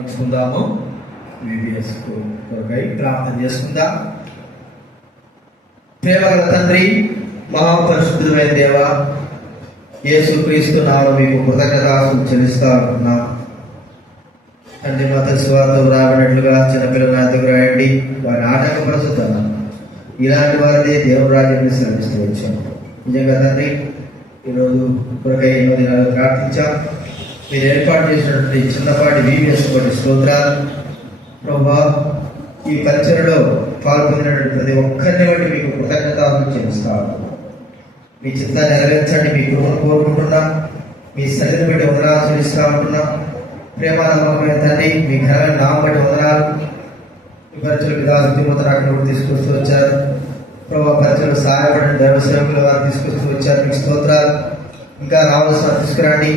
చేసుకుందాము. ప్రార్థన చేసుకుందాం. ప్రేమగల తండ్రి, మహాపరిశుద్ధుడైన దేవ, యేసు క్రీస్తు నామమున మీకు కృతజ్ఞతాస్తుతులు చెల్లిస్తా ఉంటున్నాం. తండ్రి, మత స్వార్థం రాబడినట్లుగా చిన్నపిల్లల దగ్గర రాయండి, వారి ఆటంకపరుచుతాను. ఇలాంటి వారిదే దేవుని రాజ్యాన్ని శ్రమిస్తూ వచ్చాము. నిజంగా తండ్రి, ఈరోజు కొరకై ఎన్నో దినాలు ప్రార్థించాం. మీరు ఏర్పాటు చేసినటువంటి చిన్నపాటి వీడియోస్ కొన్ని స్తోత్రాలు ప్రభా. ఈ పరిచయలో పాల్గొన్నటువంటి ప్రతి ఒక్కరిని బట్టి మీకు కృతజ్ఞతలు చెల్లిస్తాను. మీ చిత్తాన్ని నెరవేర్చండి, మీ కృపను కోరుకుంటున్నా. మీ సన్నిధిని బట్టి వందనాలు చెల్లిస్తా ఉంటున్నా. ప్రేమ నమ్మకమైన తండ్రి, మీ ఘనమైన నామం బట్టి వందనాలు. ఈ పరిచయలు విధాలు తిమ్మతరాకులు తీసుకొస్తూ వచ్చారు ప్రభా. పరిచయలు సహాయపడిన దైవ సేవకులు వారు తీసుకొస్తూ వచ్చారు, మీకు స్తోత్రాలు. ఇంకా రావాల్సిన తీసుకురండి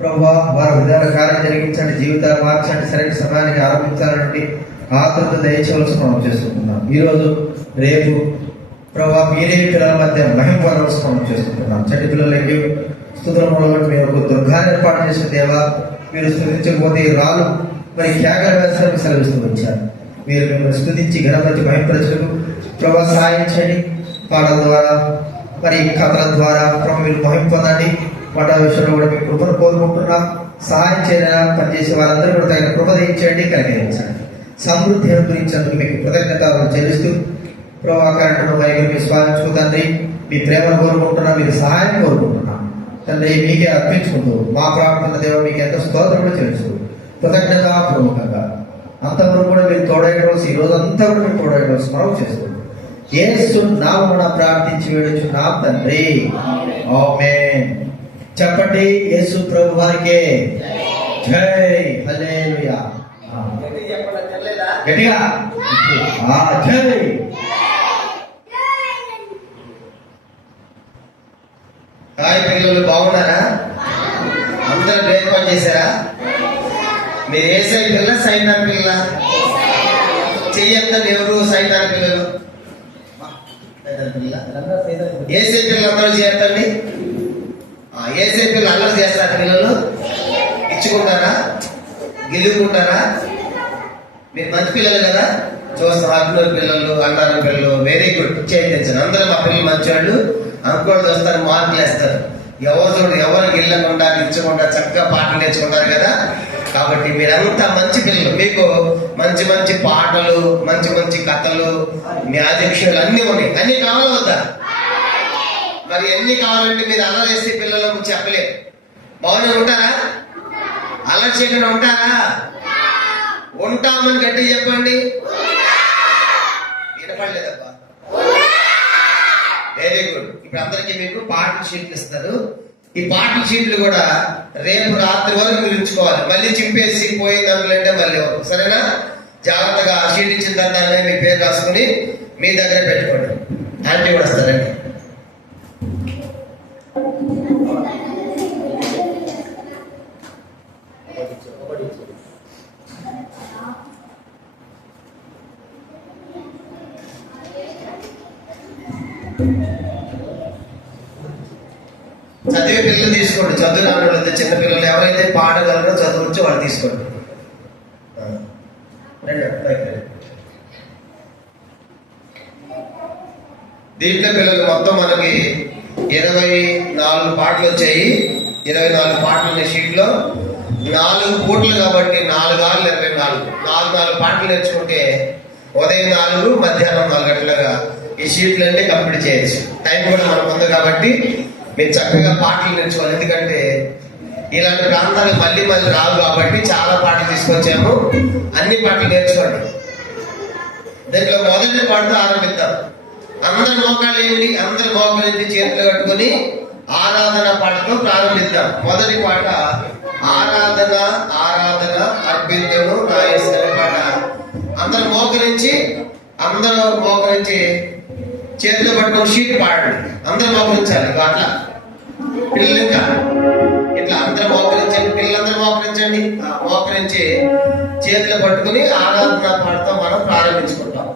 ప్రభా. వారి విధాన కార్యం జరిగించండి, జీవితాలు మార్చండి, సరైన సమయానికి ఆరంభించాలంటే ఆతృత దయచేవలసి మనం చేసుకుంటున్నాం. ఈరోజు రేపు ప్రభా మీరే పిల్లల మధ్య మహిమ వరవలసి మనం చేసుకుంటున్నాం. చెడ్డి పిల్లలకి స్తుతులములో మీరు ఒక దుర్గాన్ని ఏర్పాటు చేసిన దేవా, మీరు స్తుతించకపోతే రాళ్ళు మరి త్యాగ వేస్తారని సెలవిస్తూ వచ్చారు. మీరు మిమ్మల్ని స్తుతించి ఘనపరిచి మహిమపరచుటకు ప్రభా సహాయం చేయండి. పాటల ద్వారా మరి కథల ద్వారా ప్రభు మీరు మహిమ పొందండి. వాటి విషయంలో కూడా మీ కృపను కోరుకుంటున్నాం. సహాయం చేయడానికి పనిచేసే వారందరూ కూడా తగిన కృప దయించండి, కలిగించండి. సమృద్ధి అనుగ్రహించేందుకు మీకు కృతజ్ఞతలు చెల్లిస్తూ ప్రభా కరెంటును వైద్యులు మీ స్వామించుకు తండ్రి, మీ ప్రేమను కోరుకుంటున్నాం, మీరు సహాయం కోరుకుంటున్నాం తండ్రి. మీకే అర్పించుకుంటూ మా ప్రార్థన దేవ మీకు ఎంత స్తోత్రం కూడా చెల్లిస్తూ కృతజ్ఞత ప్రముఖంగా అంతవరకు కూడా మీరు తోడైనవలసి ఈ రోజు అంతా కూడా మీరు తోడైనవలసి మనం చేస్తుంది. యేసు నామమున ప్రార్థించి వేడుచున్నాం తండ్రి, ఆమేన్. చెప్పండి, యేసు ప్రభు వారికే జై. హల్లెలూయా. గట్టిగా జై. హాయ్ పిల్లలు, బాగున్నారా? అందరూ బ్రేక్ఫాస్ట్ చేశారా? మీరు ఏ సైడ్ పిల్ల, సైతాన్ పిల్ల? చెయ్యంతా ఎవరు సైతాన్ పిల్లలు? ఏ సైడ్ పిల్లలు అందరూ చేయొద్దండి. ఏ సైడ్ పిల్లలు అల్లరి చేస్తారా? పిల్లలు ఇచ్చుకుంటారా, గెలుపుకుంటారా? మీరు మంచి పిల్లలు కదా, చూస్తాం. అగ్నూరు పిల్లలు, అన్నారు పిల్లలు, వెరీ గుడ్. చేయించండి. అందరూ మా పిల్లలు మంచివాళ్ళు. అనుకోండి చూస్తారు, మార్కులు వేస్తారు. ఎవరు గెల్లకుండా ఇచ్చకుండా చక్కగా పాటలు నేర్చుకుంటారు కదా. కాబట్టి మీరంతా మంచి పిల్లలు. మీకు మంచి మంచి పాటలు, మంచి మంచి కథలు, మ్యాజిక్షన్లు అన్నీ ఉన్నాయి. అన్ని కావాలి వద్దా? మరి ఎన్ని కావాలంటే మీరు అల్లరి చేస్తే పిల్లలు చెప్పలేరు. బాగానే ఉంటారా? అల్లరి చేయకుండా ఉంటారా? ఉంటామని గట్టి చెప్పండి. వినపడలేదబ్బా. Very good. ఇప్పుడు అందరికీ మీకు పాటల షీట్లు ఇస్తారు. ఈ పాటల షీట్లు కూడా రేపు రాత్రి వరకు మీరు ఉంచుకోవాలి. మళ్ళీ చింపేసి పోయింది అందులంటే మళ్ళీ సరేనా? జాగ్రత్తగా ఆ షీట్ ఇచ్చిన తర్వాత మీ పేరు రాసుకుని మీ దగ్గర పెట్టుకోండి. ఆంటీ కూడా వస్తారండి. చదివే పిల్లలు తీసుకోండి. చదువు రాని వాళ్ళు, చిన్న పిల్లలు ఎవరైతే పాడగలరో చదువు వచ్చి వాళ్ళు తీసుకోండి. దీంట్లో పిల్లలు మొత్తం మనకి 24 పాటలు వచ్చాయి. 24 పాటలు ఉన్నాయి షీట్లో. 4 పూటలు కాబట్టి 4 6 24. 4 పాటలు నేర్చుకుంటే ఉదయం 4, మధ్యాహ్నం 4 గంటలుగా ఈ షీట్లన్నీ కంప్లీట్ చేయొచ్చు. టైం కూడా మనకు ఉంది కాబట్టి మీరు చక్కగా పాటలు నేర్చుకోవాలి. ఎందుకంటే ఇలాంటి ప్రాంతాలు మళ్ళీ రావు కాబట్టి చాలా పాటలు తీసుకొచ్చాము. అన్ని పాటలు నేర్చుకోండి. దీంట్లో మొదటి పాటతో ఆరంభిద్దాం. అందరి మోకాళ్ళు ఏంటి? అందరి మోకాళ్ళు చేతులు కట్టుకొని ఆరాధన పాటతో ప్రారంభిద్దాం. మొదటి పాట ఆరాధన ఆరాధన అర్పించను నా యేసు అనే పాట. అందరు మోకరించి చేతులు పట్టుకొని షీట్ పాడండి. అందరూ మోకరించాలి. అట్లా పిల్లలు ఇంకా ఇట్లా అందరూ మోకరించండి. పిల్లలందరూ మోకరించండి. మోకరించి చేతులు పట్టుకుని ఆరాధన పాటతో మనం ప్రారంభించుకుంటాం.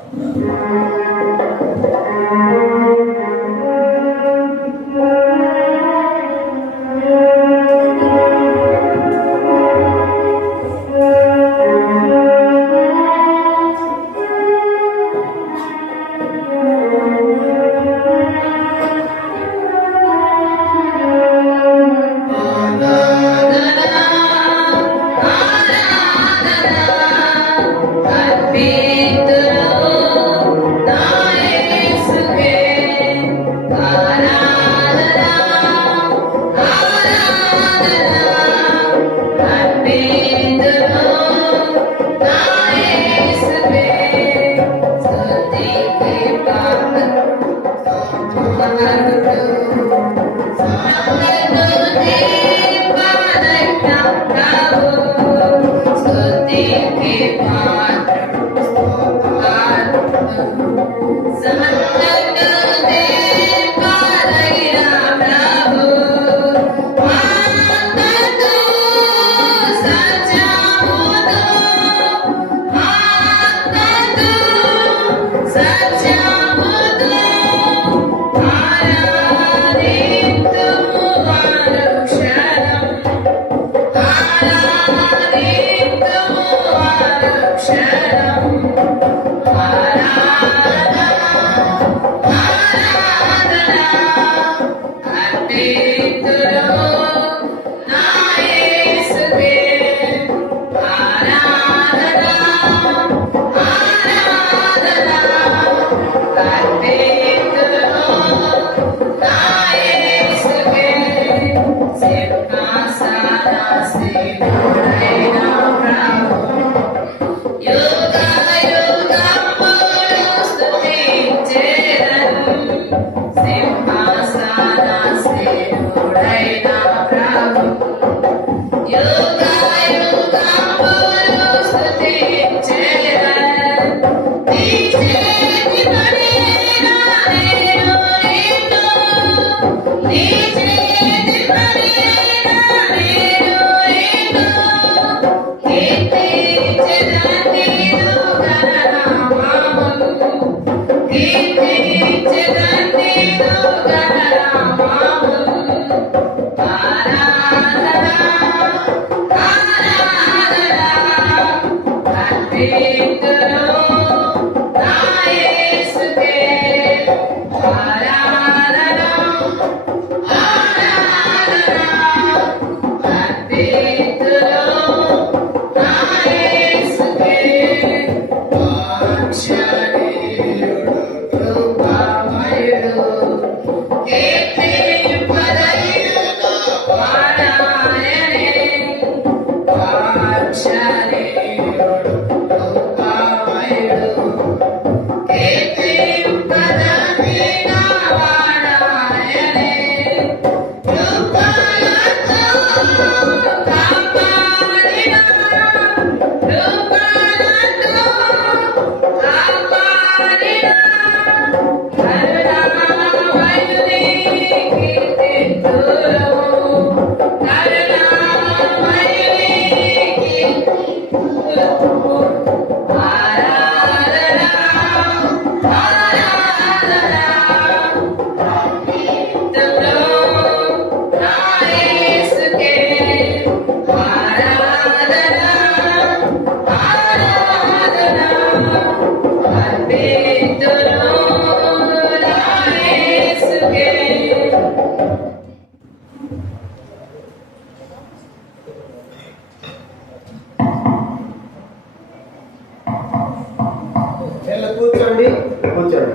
కూర్చోండి కూర్చోండి.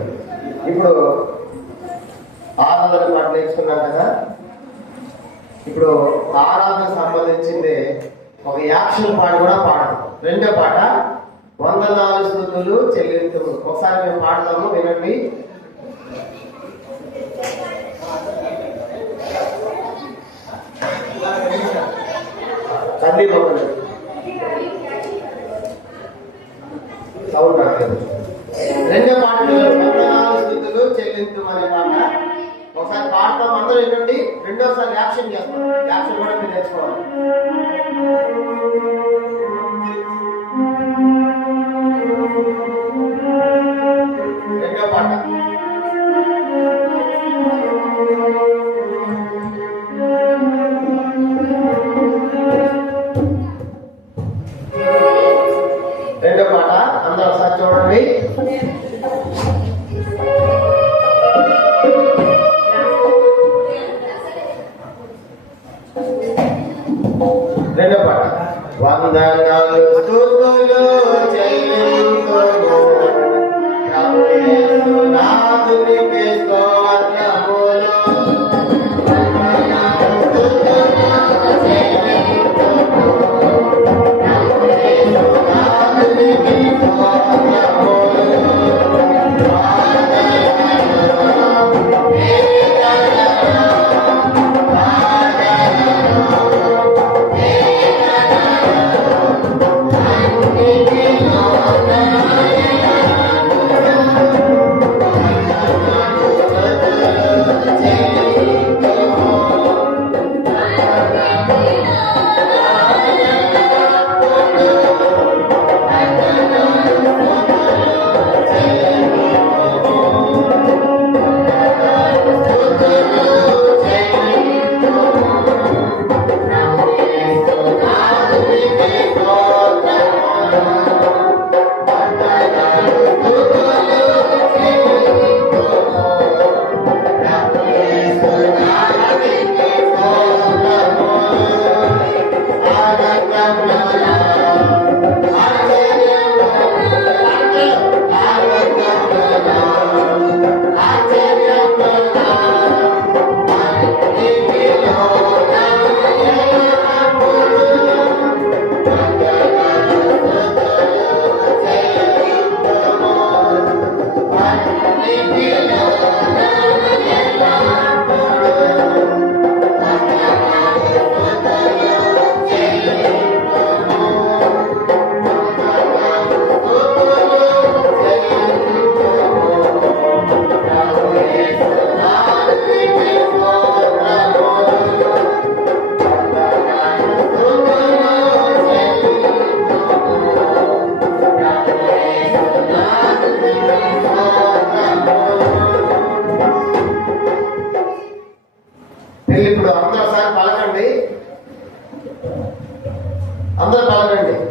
ఇప్పుడు ఆరాధన పాట నేర్చుకున్నాం కదా. ఇప్పుడు ఆరాధన సంబంధించింది ఒక యాక్షన్ పాట కూడా పాడతాం. రెండో పాట వందనాలు స్తుతులు చెల్లింతులు. ఒకసారి మేము పాడతాము, వినండి. కంది మొక్కలు సౌండ్ రాలేదు. రెండో పాటలో వందనాలు స్తుతులు చెల్లింతు అనే పాట ఒకసారి పాడతాం, అందరూ వినండి. రెండోసారి యాక్షన్ చేస్తాం. యాక్షన్ కూడా మీరు నేర్చుకోవాలి. రెండో పాట అందరూ ఒకసారి చూడండి. రెండో పాట వందనాలు స్తుతులు చెల్లింతులు నాథునికి స్తోత్రములు.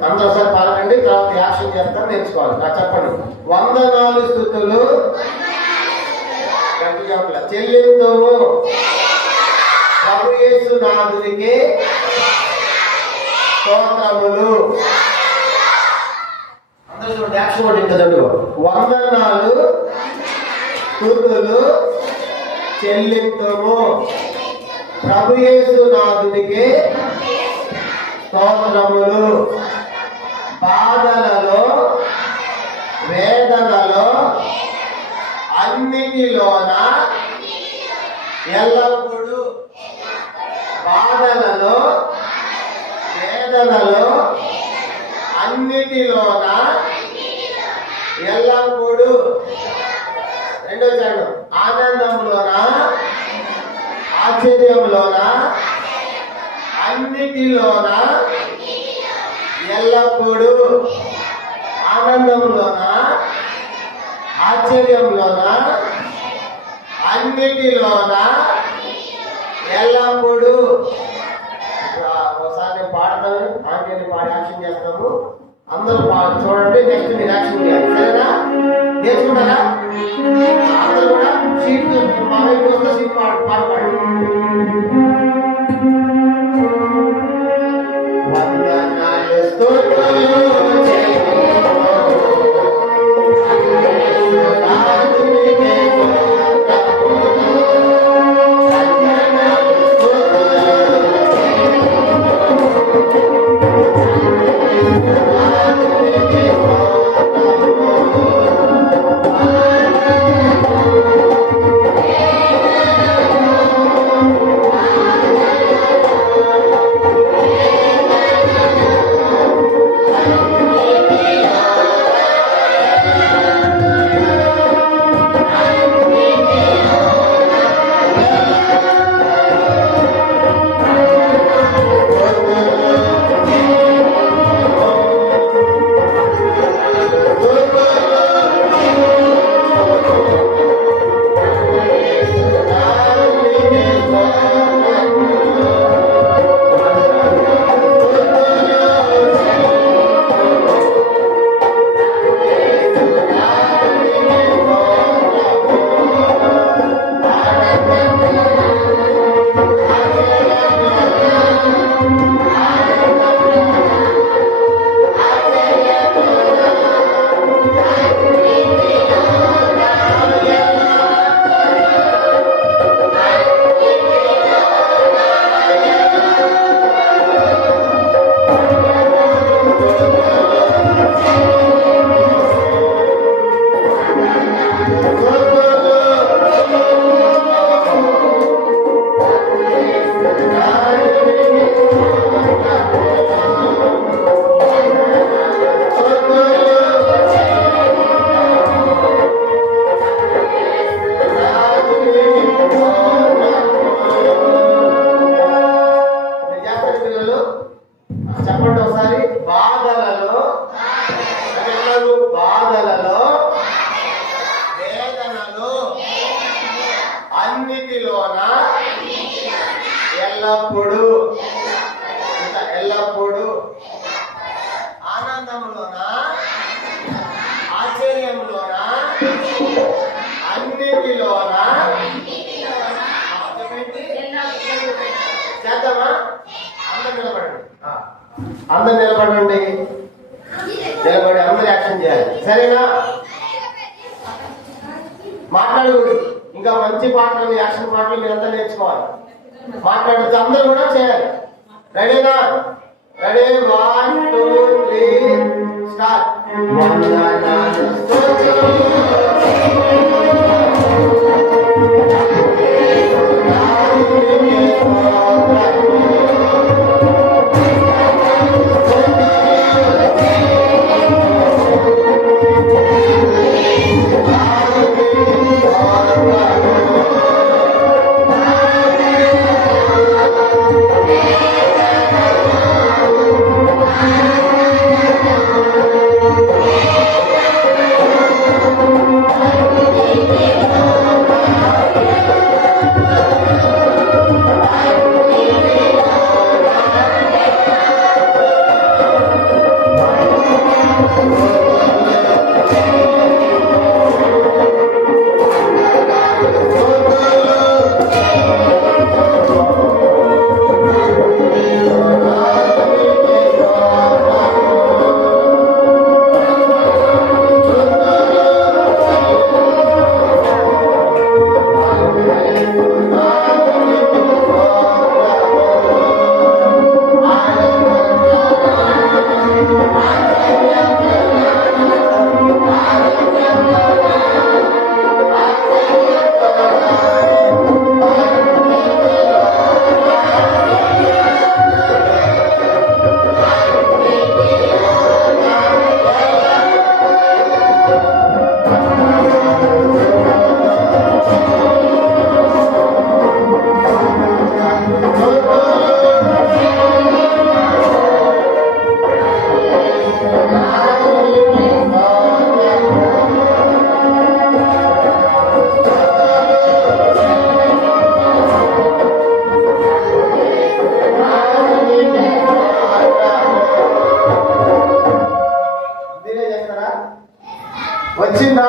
అందరూ ఒకసారి పాల్గొండి, తర్వాత యాక్షన్ చేస్తారు, నేర్చుకోవాలి. చెప్పండి. వందనాలు స్తుతులు చెల్లింతుము ప్రభు యేసు నాథునికి స్తోత్రములు. అందరూ చూడండి, యాక్షన్ కూడా కదండి. వందనాలు స్తుతులు చెల్లింతుము ప్రభు యేసు నాథునికి స్తోత్రములు. బాధలలో వేదనలో అన్నిటిలోన ఎల్లప్పుడూ, బాధలలో వేదనలో అన్నిటిలోన ఎల్లప్పుడూ. రెండో చరణం. ఆనందంలోన ఆశ్చర్యంలోన అన్నిటిలోన ఎల్లప్పుడూ. ఆనందంలోన ఆశ్చర్యంలోన అన్నిటిలోన ఎల్లప్పుడూ. ఒకసారి నేను పాడతాను, ఆంటీని పాడి యాక్షన్ చేస్తాము. అందరూ చూడండి, నెక్స్ట్ మీరు యాక్షన్ చేయాలి. సరేనా? నేర్చుకుంటారా? అందరూ కూడా సీట్ వస్తే సీట్ పాడపాడు. చెప్పండి ఒకసారి. బాధలలో వేదనలో అన్నిటిలోన ఎల్లప్పుడూ, ఎల్లప్పుడూ. ఆనందంలోన ఆశ్చర్యంలోన అన్నిటిలోన. చేద్దామా? అందరు నిలబడండి, అందరు నిలబడండి. నిలబడి అందరు యాక్షన్ చేయాలి. సరేనా? మాట్లాడకూడదు. ఇంకా మంచి పాటలు, యాక్షన్ పాటలు మీరంతా నేర్చుకోవాలి. మాట్లాడుతూ అందరూ కూడా చేయాలి. రెడీనా? రెడీ? 1 2 3 స్టార్ట్. వచ్చిందా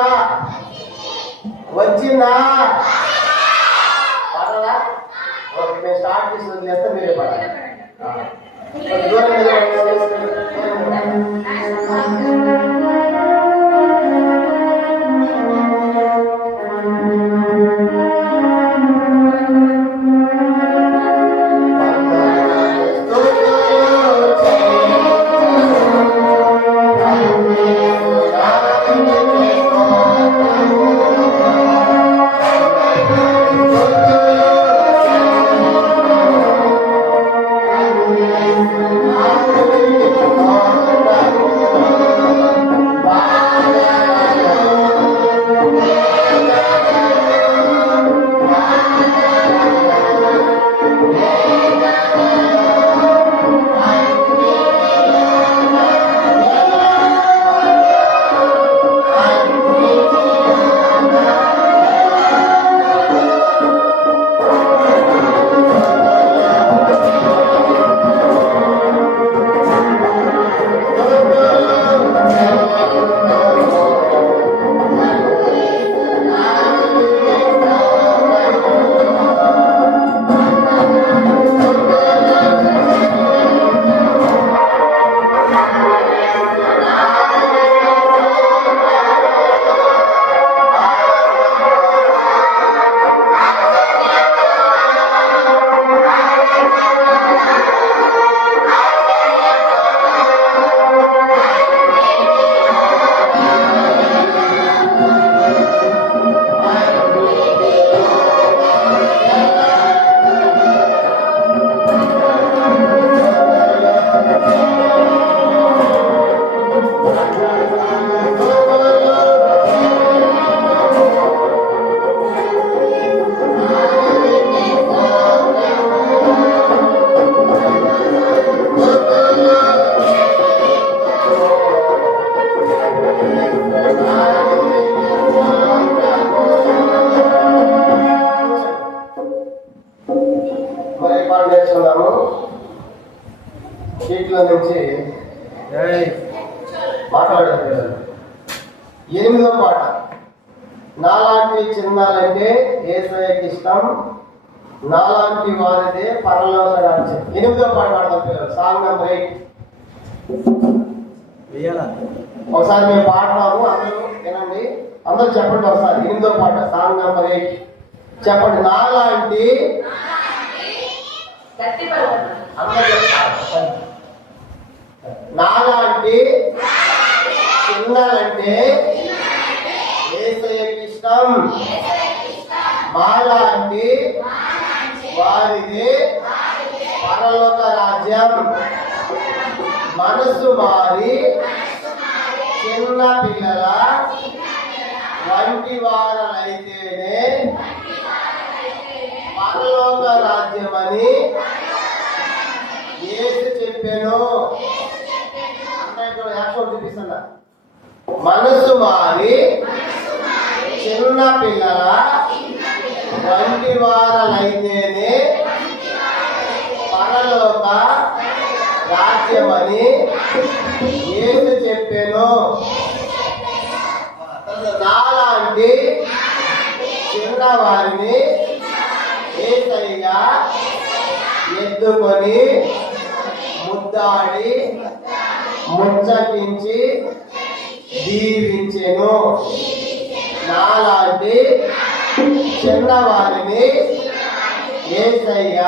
వచ్చిందా పాడాలా? ఓకే, నేను స్టార్ట్ చేసి వదిలేస్తే మీరే పాడాలి. దూరం నేర్చుకున్నాము. వీటిలో నుంచి మాట్లాడారు. 8వ పాట, నాలాంటి చిన్నాలంటే యేసయ్యకి ఇష్టం, నాలాంటి వారిదే పరలోక రాజ్యం. 8వ పాట పాడతాం పిల్లలు. Song number 8. ఒకసారి మేము పాడతాము, అందరూ వినండి, అందరూ చెప్పండి ఒకసారి. 8వ పాట సాంగ్ నెంబర్ 8 చెప్పండి. నాలాంటి నాలాంటి చిన్నాలంటే యేసయ్యకి ఇష్టం, మాలాంటి వారిది పరలోక రాజ్యం. మనసు మారి చిన్న పిల్లల వంటి వారలైతేనే పరలోక రాజ్యమని యేసు చెప్పాను. చూపిస్తున్నా. మనసు మారి చిన్న పిల్లల వంటి వారలైతేనే పరలోక రాజ్యమని యేసు చెప్పాను. చెప్పాను. నాలాంటి చిన్నవారిని యేసయ్య ఎత్తుకొని ముద్దాడి ముచ్చటించి దీవించెను. నాలాంటి చిన్నవారిని యేసయ్య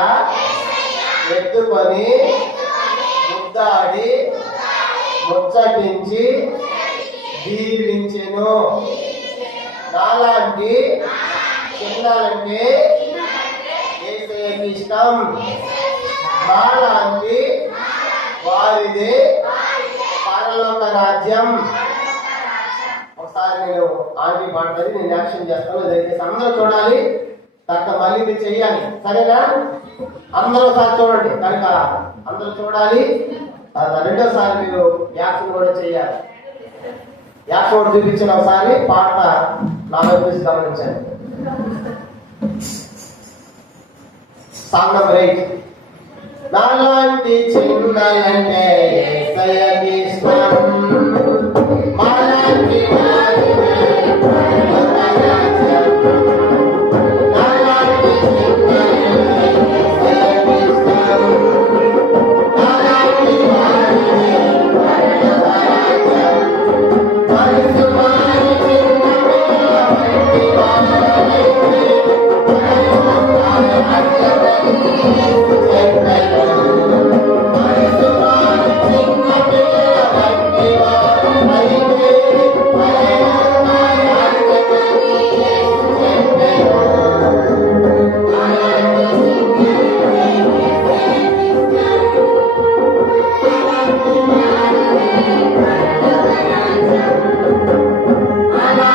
ఎత్తుకొని ముద్దాడి ముచ్చటించి దీవించెను. నాలాంటి చిన్నాలంటే యేసయ్యకి ఇష్టం. నాలాంటి వారిదే పరలోక రాజ్యం. ఒకసారి నేను ఆంటీ పాడుతుంది, నేను యాక్షన్ చేస్తాను. దయచేసి అందరూ చూడాలి, తర్వాత మళ్ళీ మీరు చెయ్యాలి, సరేనా? అందరూ ఒకసారి చూడండి, కనుక అందరూ చూడాలి. రెండోసారి మీరు యాక్షన్ కూడా చెయ్యాలి. యాక్షన్ కూడా చూపించిన ఒకసారి పాడతా నా వైపు గమనించండి. Song number 8. నాలాంటి చిన్నలంటే యేసయ్యకి ఇష్టం. మాలాంటి వారిని పరలోక రాజ్యం. నాలాంటి చిన్నలంటే యేసయ్యకి ఇష్టం. మాలాంటి వారిని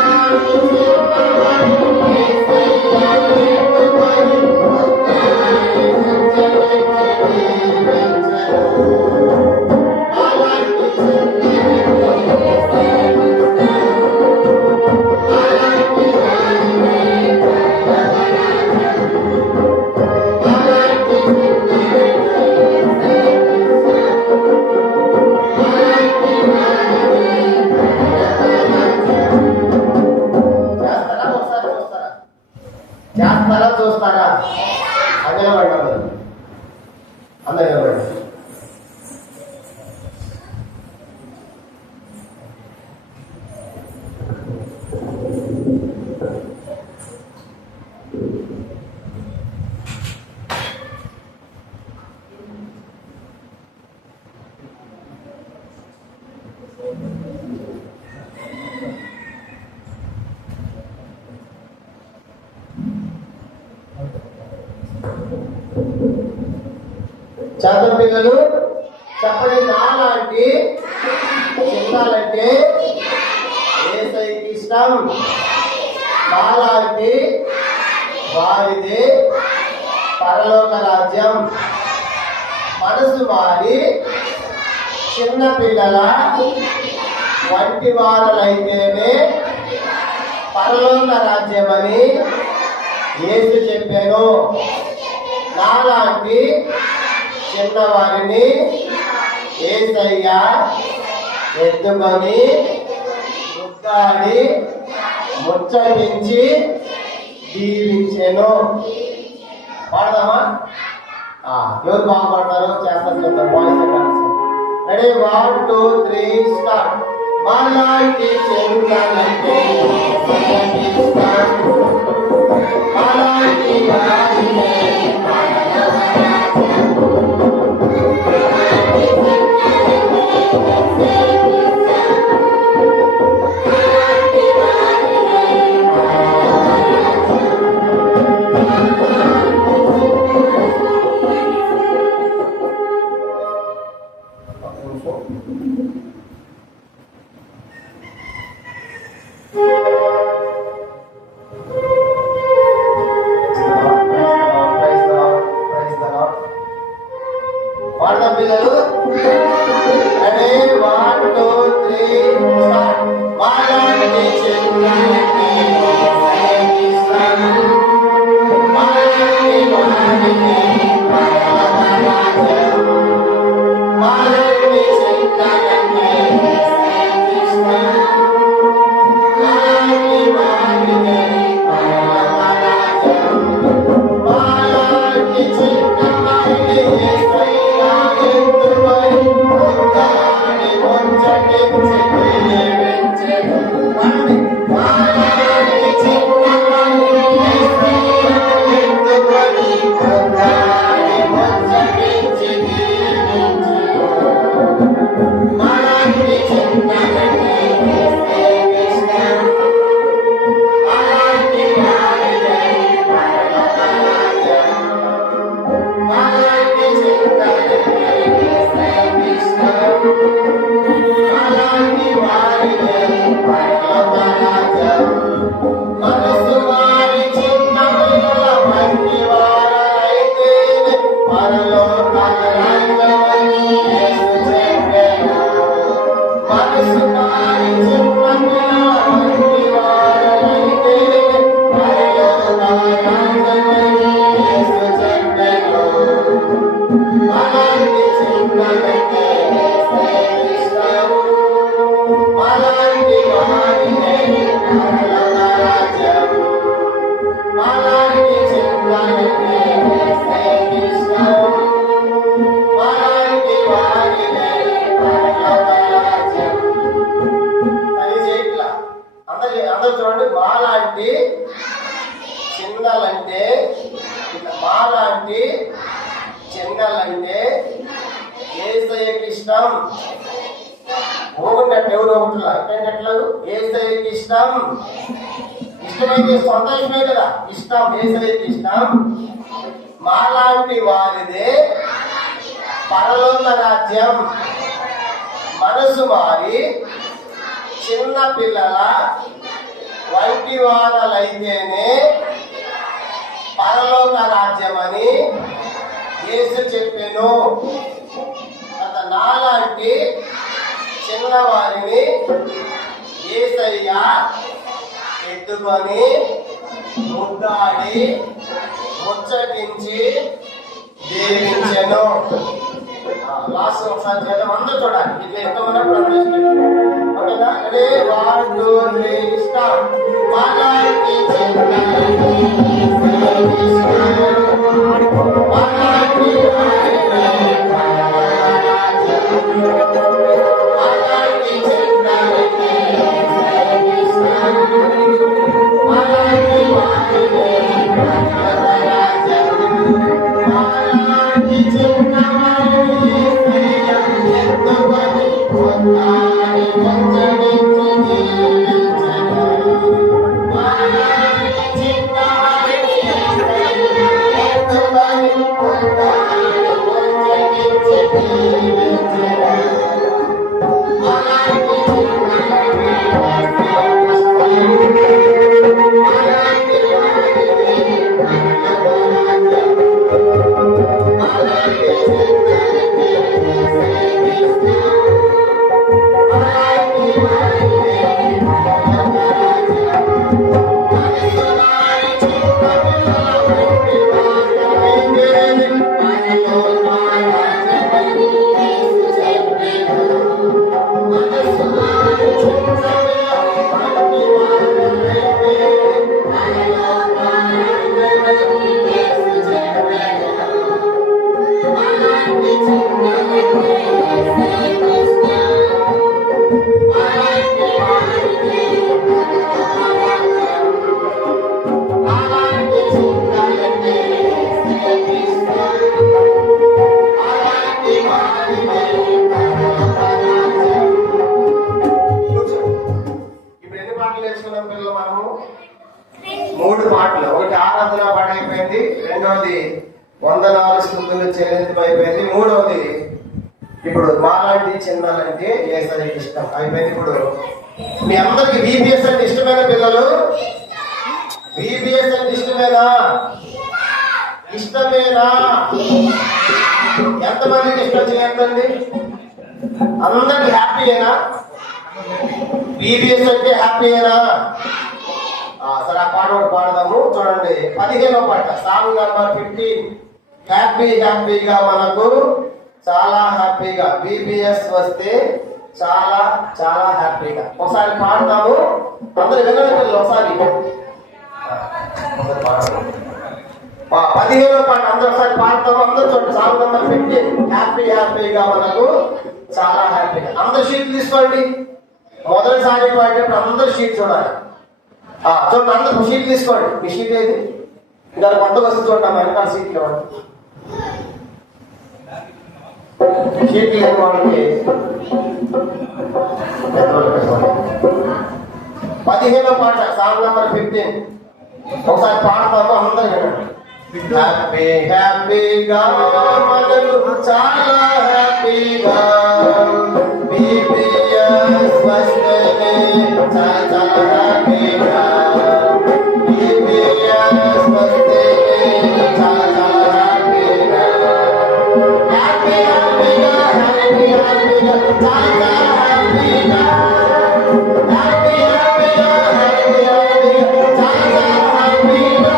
పరలోక రాజ్యం. మనసు మారి చిన్న పిల్ల వంటి వారైతే పరలోక రాజ్యమని చెప్పెను. మనసు మారి చిన్న పిల్ల వంటి వారైతే పరలోక రాజ్యమని చెప్పెను. చేస్తారా చూస్తారా? అందులో పడ్డారు, అందరూ పడ్డారు. చదువు పిల్లలు చెప్పండి. నాలాంటి చిన్నాలంటే యేసయ్యకి ఇష్టం. నాలాంటి వారిదే పరలోక రాజ్యం. మనసు మారి చిన్న పిల్లల వంటి వారలైతేనే పరలోక రాజ్యమని యేసు చెప్పాను. నాలాంటి చిన్నవారిని యేసయ్య ఎత్తుకొని ముద్దాడి ముచ్చటించి దీవించెను. పాడదామా? ఎవరు బాగా పాడతారో చేస్తారు చూద్దాం. Voice ready, 1 2 3 start. మాలాంటి చిన్నలంటే యేసయ్యకి ఇష్టం. మాలాంటి వారినే పిల్లలు? Ready, 1 2 3 start. మాలాంటి చిన్నారికి ఇష్టం, మాలాంటి వారికి పరమరాజ్యం. మాలాంటి చిన్నారికి ఇష్టం, మాలాంటి వారికి పరమరాజ్యం. మాలాంటి చిన్నారికి యేసయ్య ఎత్తుకొని పొందాడి ముచ్చటించి దీవించెను. మాలాంటి చిన్నారికి యేసయ్య ఎత్తుకొని పొందాడి ముచ్చటించి దీవించెను. మాలాంటి చిన్నారికి ఇష్టం, మాలాంటి వారికి పరమరాజ్యం. మాలాంటి చిన్నారికి ఇష్టం, మాలాంటి వారికి పరమరాజ్యం. మనసు వారి చిన్న పిల్లల వంటి వారైతే పరలోక రాజ్యమని యేసు చెప్పెను. మనసు వారి చిన్న పిల్లల వంటి వారైతే పరలోక రాజ్యమని యేసు చెప్పెను. మాలాంటి చిన్నారికి ఇష్టం, మాలాంటి వారికి పరమరాజ్యం. మాలాంటి చిన్నారికి ఇష్టం, మాలాంటి వారికి పరమరాజ్యం. అది చేయట్లా. అందరూ చూడండి. మాలాంటి చిన్నలంటే, మాలాంటి చిన్నలంటే యేసయ్యకి ఇష్టం. ఊగుంటే ఎవరు ఒకటిలా ఎట్లేదు. యేసయ్యకి ఇష్టం. ఇష్టమైతే సొంత ఇష్టమే కదా. ఇష్టం, యేసయ్యకి ఇష్టం. మాలాంటి వారిదే పరలోక రాజ్యం. మనసు మారి చిన్న పిల్లల వంటి వారలైతేనే పరలోక రాజ్యమని యేసు చెప్పెను. అత నాలాంటి చిన్నవారిని యేసయ్య ఎత్తుకొని ముద్దాడి ముచ్చటించి దీవించెను. లాస్ట్ ఒకసారి చేద్దాం. అందరూ చూడాలి. ఇట్లా ఎంతమంది ఓకేనా? అదే 1 2 3 స్టార్ట్. మాలాంటి చిన్నారికి ఇష్టం, మాలాంటి వారికి పరమరాజ్యం. మాలాంటి చిన్నారికి ఇష్టం, మాలాంటి వారికి పరమరాజ్యం. మాలాంటి చిన్నవారిని యేసయ్య ఎత్తుకొని పొందాడి ముచ్చటించి దీవించెను. మాలాంటి చిన్నవారిని యేసయ్య ఎత్తుకొని పొందాడి ముచ్చటించి దీవించెను. మాలాంటి చిన్నవారిని యేసయ్య ఇష్టం, మాలాంటి వారికి పరమరాజ్యం. మాలాంటి చిన్నారికి ఇష్టం, మాలాంటి వారికి పరమరాజ్యం. మనసు వారి చిన్న పిల్లల వంటి వారైతే పరలోక రాజ్యమని యేసు చెప్పెను. మనసు వారి చిన్న పిల్లల వంటి వారైతే పరలోక రాజ్యమని యేసు చెప్పెను. మాలాంటి చిన్నారికి ఇష్టం, మాలాంటి వారికి పరమరాజ్యం. మాలాంటి చిన్నారికి ఇష్టం, మాలాంటి వారికి పరమరాజ్యం. ఇప్పుడు ఎన్ని పాటలు నేర్చుకున్నాం పిల్లలు మనము? 3 పాటలు. ఒకటి ఆరాధన పాట అయిపోయింది, రెండవది వందనాలు స్తుతులు చెల్లింపు అయిపోయింది, మూడవది ఇప్పుడు మాలాంటి చిన్నాలంటే యేసయ్యకి ఇష్టం అయిపోయింది. ఇప్పుడు మీ అందరికి VBS అంటే ఇష్టమైన పిల్లలు? VBS అంటే ఇష్టమేనా? ఇష్టమేనా? ఎంత ఎంతమందికి ఇష్టం చేయొద్దండి? అందరికి హ్యాపీయేనా? బీబీఎస్ అంటే హ్యాపీయేనా? సరే ఆ పాట ఒకటి పాడదాము. చూడండి 15వ పాట, సాంగ్ నంబర్ 15. హ్యాపీ హ్యాపీగా మనకు చాలా హ్యాపీగా, బీబీఎస్ వస్తే చాలా చాలా హ్యాపీగా. ఒకసారి పాడతాము, అందరు వినండి పిల్లలు. ఒకసారి 15వ పాట అందరూ ఒకసారి పాడతాము. అందరూ చూడండి, సాంగ్ నంబర్ 15. హ్యాపీ హ్యాపీగా మనకు చాలా హ్యాపీగా. అందరు షీట్ తీసుకోండి. మొదటిసారి పాడేటప్పుడు అందరు షీట్ చూడాలి. చూడండి, అందరు షీట్ తీసుకోండి. మీ షీట్ ఏది? దాని కొత్తగా వస్తుంది చూడండి, వెనకాల సీట్లు ఇవ్వండి. షీట్లు లేని వాళ్ళకి 15వ పాట, సాంగ్ నంబర్ 15. ఒకసారి పాడతాము, అందరూ వినండి. హ్యాపీ హ్యాపీగా మనకు చాలా హ్యాపీగా, బీబీఎస్ వస్తేనే చాలా చాలా హ్యాపీగా, బీబీఎస్ వస్తేనే చాలా చాలా హ్యాపీగా, హ్యాపీ హ్యాపీగా హ్యాపీ హ్యాపీగా చాలా హ్యాపీగా, హ్యాపీ హ్యాపీగా హ్యాపీ హ్యాపీగా చాలా హ్యాపీగా.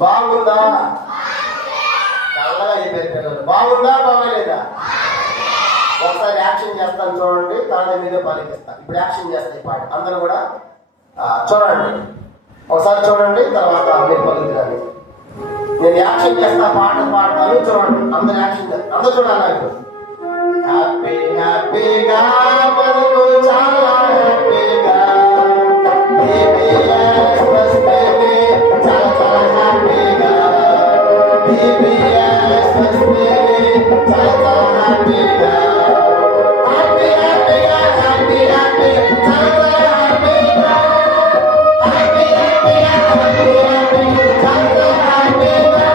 బాగుందా? చల్లగా చెప్పారు పిల్లలు. బాగుందా బాగలేదా? ఒకసారి యాక్షన్ చేస్తాను చూడండి, తర్వాత మీదే పలికిస్తాను. ఇప్పుడు యాక్షన్ చేస్తాను ఈ పాట. అందరూ కూడా చూడండి, ఒకసారి చూడండి, తర్వాత మీరు పలుకుతారు. నేను యాక్షన్ చేస్తా, పాట పాడతాను చూడండి. అందరు యాక్షన్ చేస్తారు, అందరూ చూడాలి. హ్యాపీ హ్యాపీగా మనకు చాలా హ్యాపీగా, చాలా చాలా హ్యాపీగా, చాలా చాలా హ్యాపీగా, హ్యాపీ హ్యాపీగా హ్యాపీ హ్యాపీగా చాలా హ్యాపీగా, హ్యాపీ హ్యాపీగా హ్యాపీ హ్యాపీగా చాలా హ్యాపీగా,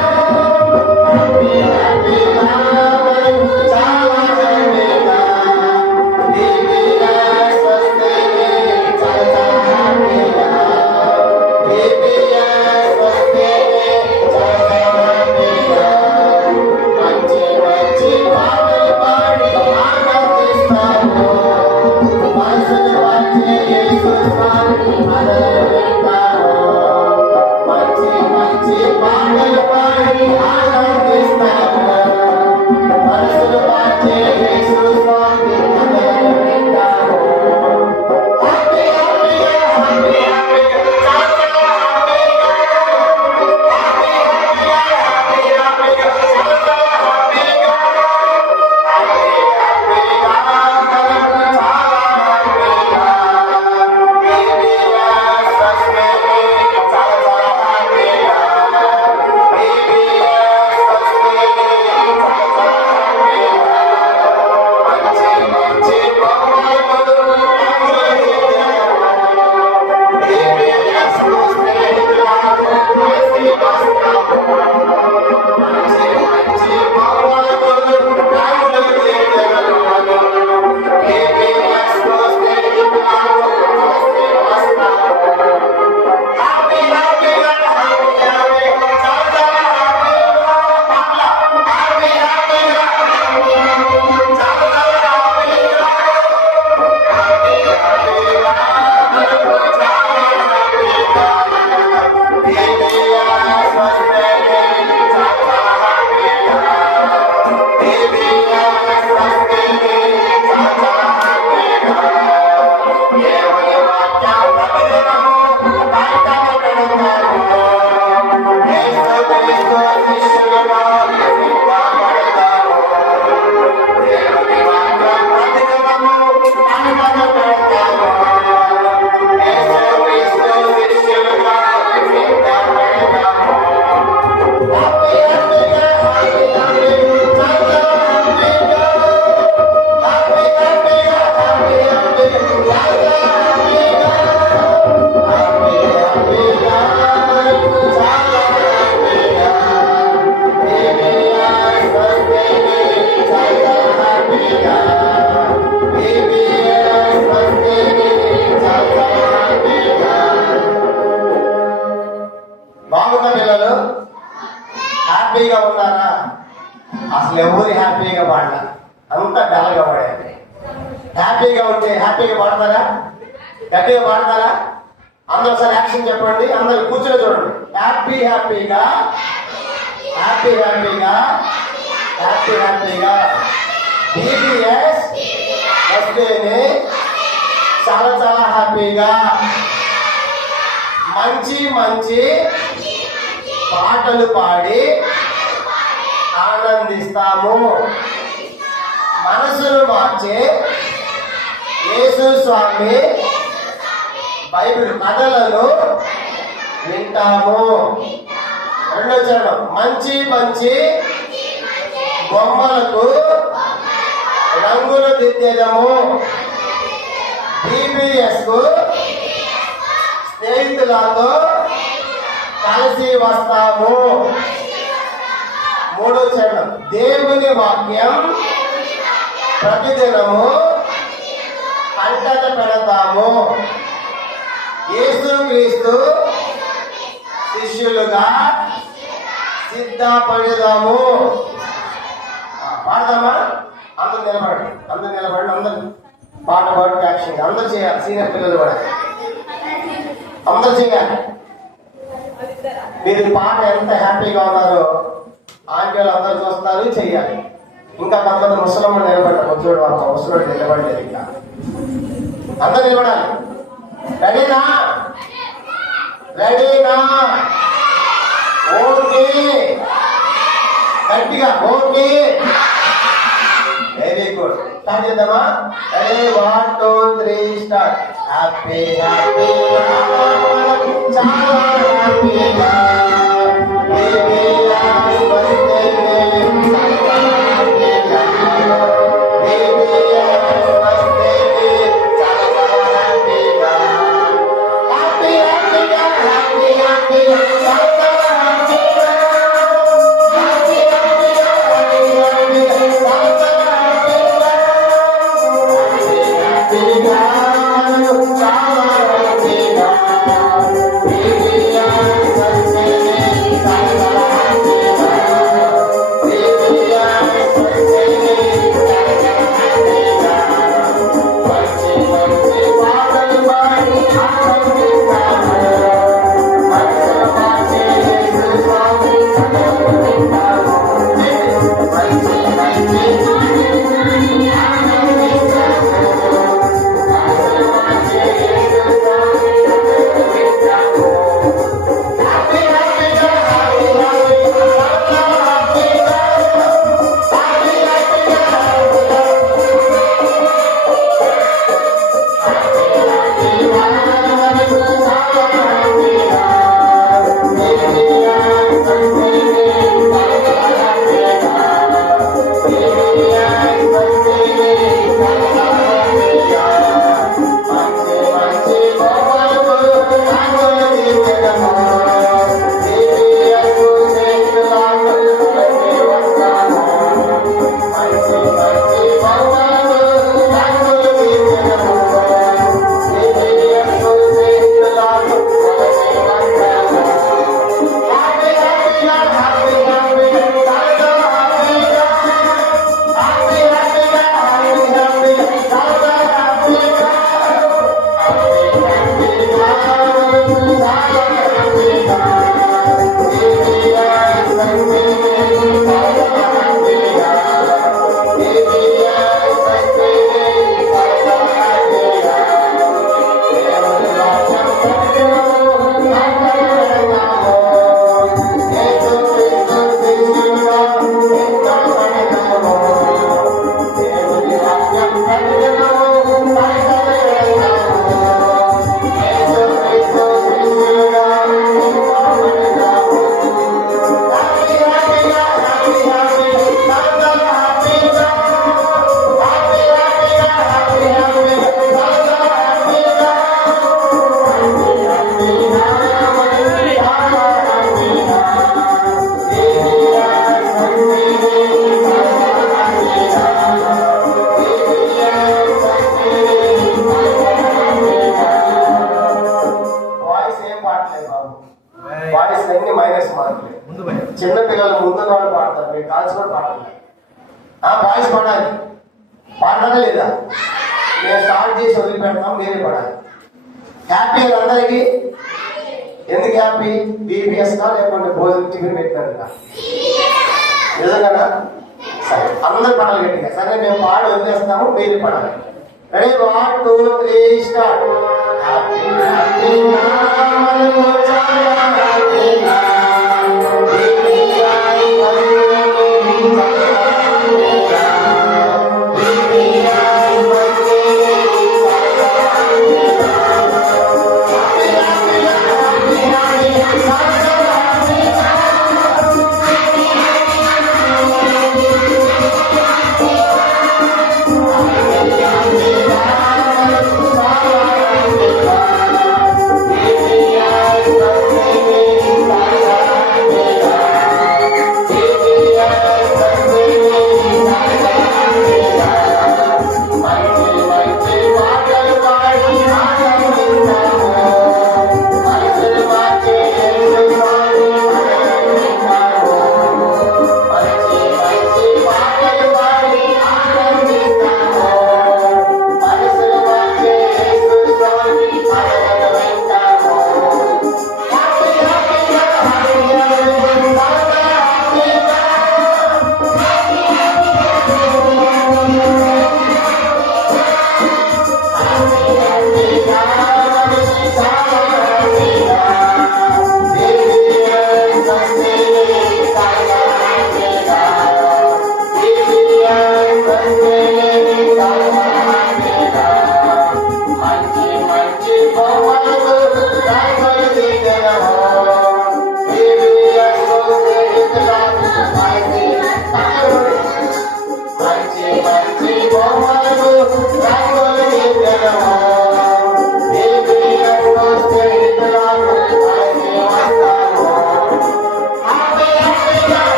హ్యాపీగా ఉన్నారా? అసలు ఎవరు హ్యాపీగా పాడాల, అంత డల్గా పాడారు. హ్యాపీగా ఉంటే హ్యాపీగా పాడతారా? గట్టిగా పాడతారా? అందరూ ఒకసారి యాక్షన్ చెప్పండి. అందరూ కూర్చొని చూడండి. హ్యాపీ హ్యాపీగా, హ్యాపీ హ్యాపీగా, హ్యాపీ హ్యాపీగా. BBS వస్తేనే చాలా చాలా హ్యాపీగా. మంచి మంచి పాటలు పాడి ఆనందిస్తాము. మనసును మార్చే యేసు స్వామి బైబిల్ కథలను వింటాము. రెండో చరణం, మంచి మంచి బొమ్మలకు రంగులు దిద్దేదము. BBS కు స్నేహితులతో కలిసి వస్తాము. మూడో చరణం, దేవుని వాక్యం ప్రతిదినము కంటత పెడతాము. యేసుక్రీస్తు శిష్యులుగా సిద్ధపడదాము. పాడదామా? అందరు నిలబడండి, అందరు నిలబడండి. అందరు పాట పాడు యాక్షన్ అందరు చేయాలి. సీనియర్ పిల్లలు కూడా అందరు చేయాలి. మీరు పాట ఎంత హ్యాపీగా ఉన్నారో ఆంటీలు అందరు చూస్తారు, చెయ్యాలి. ఇంకా కొంతమంది ముసలమ్మ నిలబడ్డారు. ముసలుడు వాళ్ళ ముసలుడు నిలబడలేదు. ఇంకా అందరు నిలబడాలి. రెడీనా? రెడీనా? ఓకే, గట్టిగా ఓకే. Very good. స్టార్ట్ చేద్దామా? Ready, 1 2 3 start. హ్యాపీ హ్యాపీగా, చాలా హ్యాపీగా. Bye. చిన్న పిల్లలు ముందు వాళ్ళు పాడతారు, మీరు గర్ల్స్ కూడా పాడాలి. బాయ్స్ పాడాలి. పాడతారా లేదా? మేము స్టార్ట్ చేసి వదిలిపెడతాం, మీరే పాడాలి. హ్యాపీ అందరికీ. ఎందుకు హ్యాపీ? బీబీఎస్ కా లేకుంటే భోజనం టిఫిన్ పెట్టినారు నిజంగా? సరే అందరు పడాలి గట్టిగా. సరే మేము పాడి వదిలేస్తాము, మీరే పడాలి. Ready 1 2 3 start.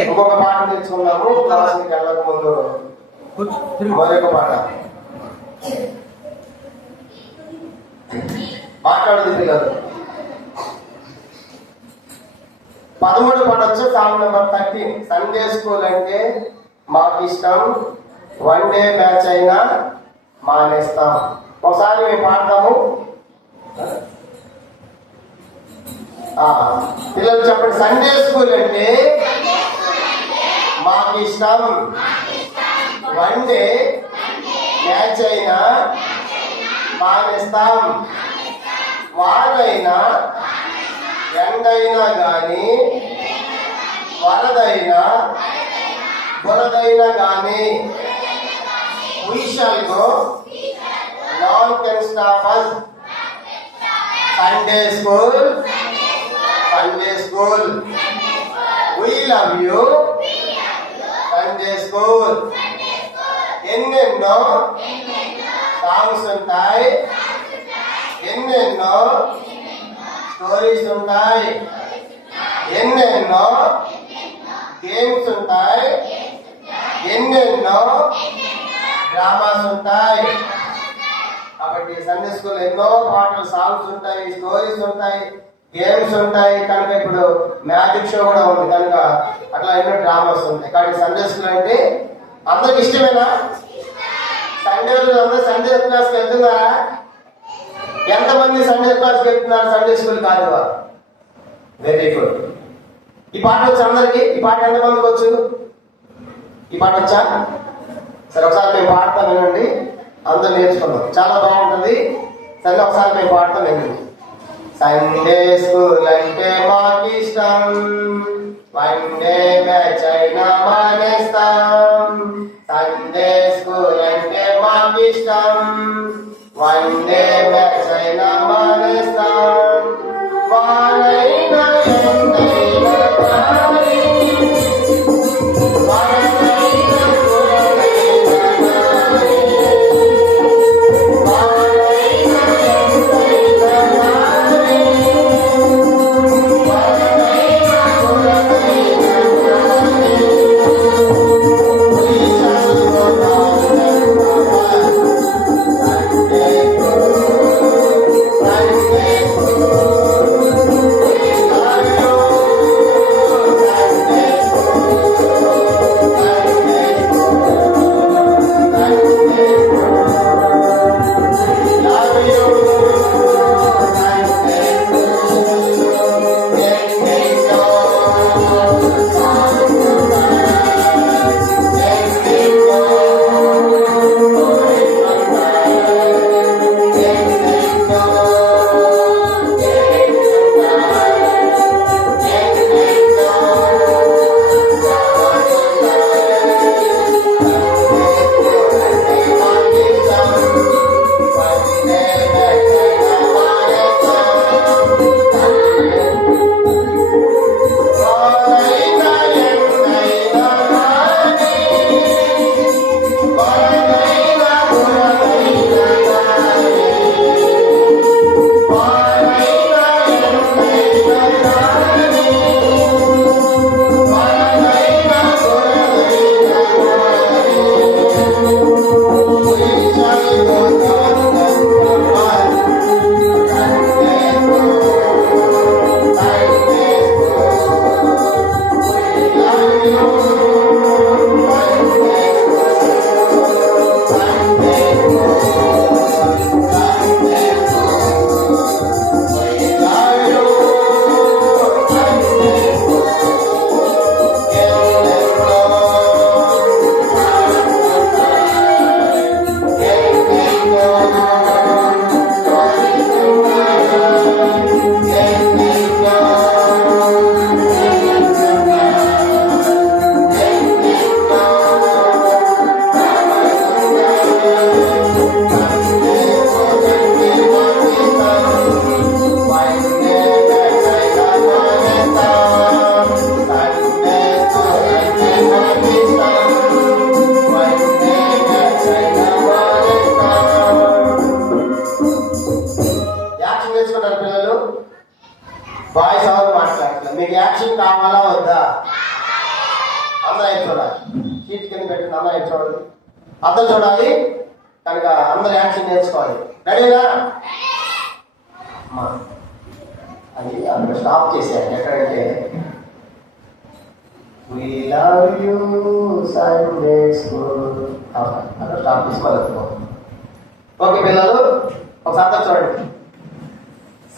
ఇంకొక పాట తెలుసుకున్నాము క్లాసుకి వెళ్ళక ముందు. మరొక పాట మాట్లాడుతుంది కాదు. 13 పడొచ్చు. Song number 13. సండే స్కూల్ అంటే మాకు ఇష్టం, 1 డే మ్యాచ్ అయినా మానేస్తాం. ఒకసారి మేము పాడతాము. పిల్లలు చెప్పండి. సండే స్కూల్ అంటే మాకు ఇష్టం, 1 డే మ్యాచ్ అయినా మానేస్తాం. వారైనా ఎండైనా గాని వరదైనా బురదైనా గాని we shall go, none can stop us. Sunday school, Sunday school, we love you, Sunday school. ఎన్నెన్నో సాంగ్స్ ఉంటాయి, ఎన్నెన్నో స్టోరీస్ ఉంటాయి, ఎన్నెన్నో గేమ్స్ ఉంటాయి, ఎన్నెన్నో డ్రామాస్ ఉంటాయి. కాబట్టి సండే స్కూల్ ఎన్నో పాటలు, సాంగ్స్ ఉంటాయి, స్టోరీస్ ఉంటాయి, గేమ్స్ ఉంటాయి. కనుక ఇప్పుడు మ్యాజిక్ షో కూడా ఉంది కనుక అట్లా ఎన్నో డ్రామాస్ ఉంటాయి. కాబట్టి సండే స్కూల్ అంటే అందరికి ఇష్టమేనా? సండే రోజు అందరూ సండే క్లాస్కి వెళ్తున్నారా? ఎంతమంది సండే క్లాస్కి వెళ్తున్నారు? సండే స్కూల్ కాదు. Very good. ఈ పాట వచ్చి అందరికి? ఈ పాట ఎంతమందికి వచ్చు? ఈ పాట వచ్చా? సరే ఒకసారి మేము పాడతాం, వినండి, అందరూ నేర్చుకుందాం, చాలా బాగుంటుంది. సరే ఒకసారి మేము పాడతాం, వినండి. సండే స్కూల్ అంటే మాకు ఇష్టం, వన్ డే బ్యాచ్ అయినా మానేస్తాం. సండే స్కూల్ అంటే మాకు ఇష్టం, వన్ డే బ్యాచ్ అయినా మానేస్తాం. వారైనా ఎంతైనా కానీ, వారైనా గురైనా కానీ, వారైనా ఎంతైనా కానీ, వారైనా గురైనా కానీ, ఈ అందరూ చూడాలి కనుక అందరు యాక్షన్ నేర్చుకోవాలి. రెడీనా? అది అక్కడ స్టాప్ చేశాను. ఎక్కడంటే we love you Sunday school అక్కడ స్టాప్ తీసుకోవాలి. ఓకే పిల్లలు, ఒకసారి చూడండి.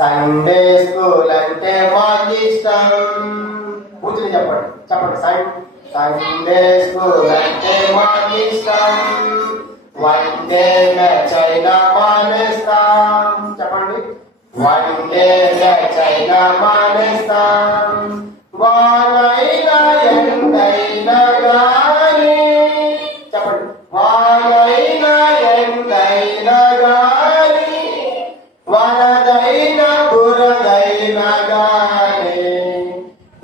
సండే స్కూల్ అంటే మాకు ఇష్టం. కూర్చుని చెప్పండి, చెప్పండి. సండే స్కూల్ అంటే మాకు ఇష్టం, వన్ డే బ్యాచ్ అయినా మానేస్తాం. చెప్పండి. వన్ డే బ్యాచ్ అయినా మానేస్తాం. వానైనా ఎంతైనా గాని, చెప్పండి. వానైనా ఎంతైనా గాని, వరదైనా బురదైనా గాని,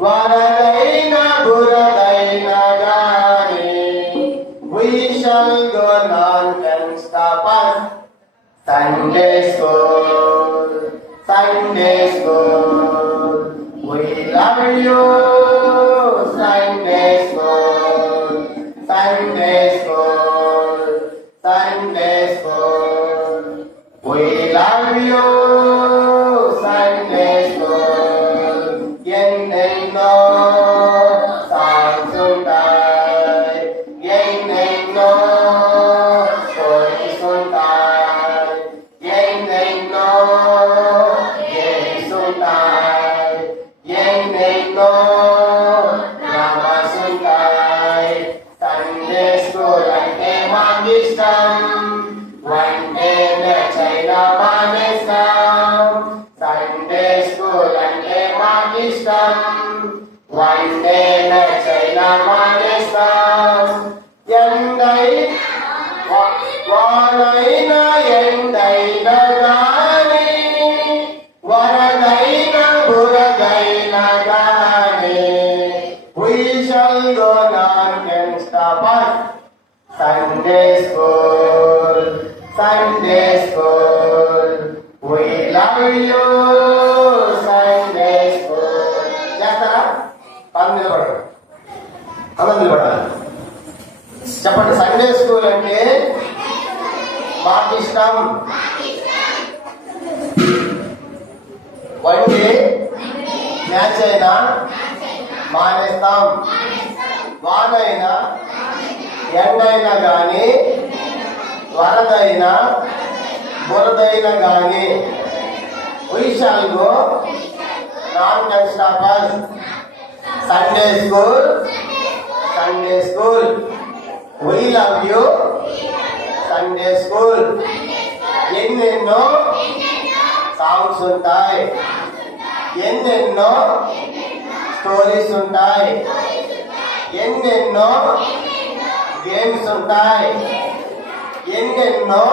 వరదైనా బురదైనా గాని, we shall go on and stop us. Sunday school, Sunday school, we love you. Sunday school, Sunday school, Sunday school, love you, Sunday school. ఎన్నెన్నో songs ఉంటాయి, ఎన్నెన్నో stories ఉంటాయి, ఎన్నెన్నో games ఉంటాయి, ఎన్నెన్నో dramas ఉంటాయి. Sunday school అంటే మాకు ఇష్టం, one day నచ్చైనా మానేస్తాం. Sunday school అంటే మాకు ఇష్టం, one day నచ్చైనా మానేస్తాం. ఎండై వానైనా ఎండైనా గాని, వరదైన బురదైన గాని, we shall go none can stop us. Sunday school, Sunday school, we love you, Sunday school. చేస్తారా? పని నిలబడరు, అలా నిలబడాలి. చెప్పండి, సండే స్కూల్ అంటే మాకు ఇష్టం. వన్ డే మ్యాచ్ అయినా మానేస్తాం. వానైనా ఎండైనా గాని, వరదైనా బురదైనా గాని, we shall go none can stop us. Sunday school, Sunday school, we love you, Sunday school. ఎన్నెన్నో సాంగ్స్ ఉంటాయి, ఎన్నెన్నో స్టోరీస్ ఉంటాయి, ఎన్నెన్నో గేమ్స్ ఉంటాయి, ఎన్నెన్నో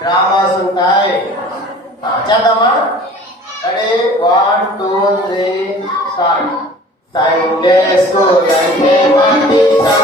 డ్రామాస్ ఉంటాయి. చేద్దామా? Ready, 1 2 3 start. సండే స్కూల్ అంటే మాకు ఇష్టం,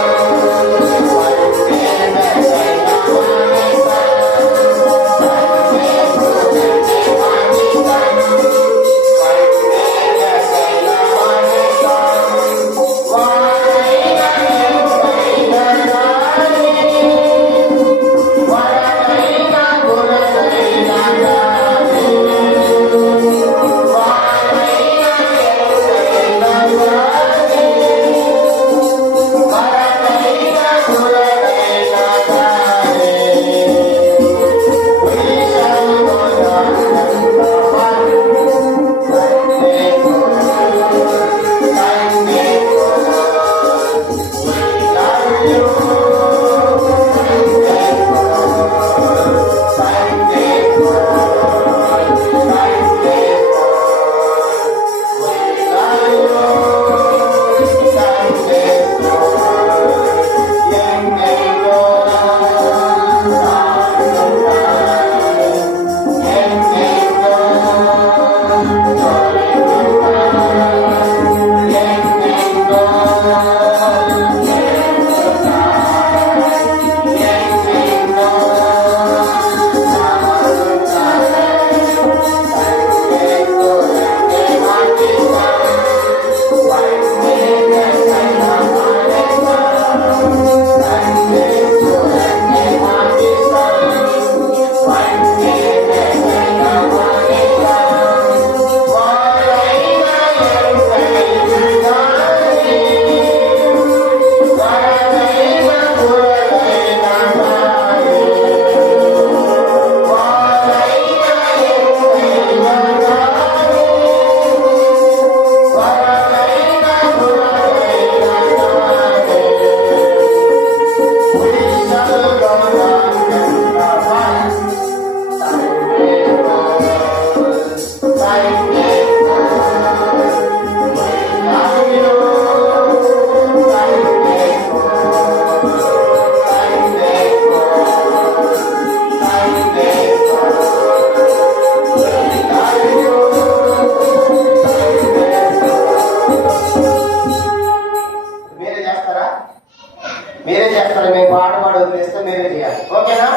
మీరే చేస్తారు. మేము పాట పాడి వదిలేస్తే మీరే చేయాలి. ఓకేనా?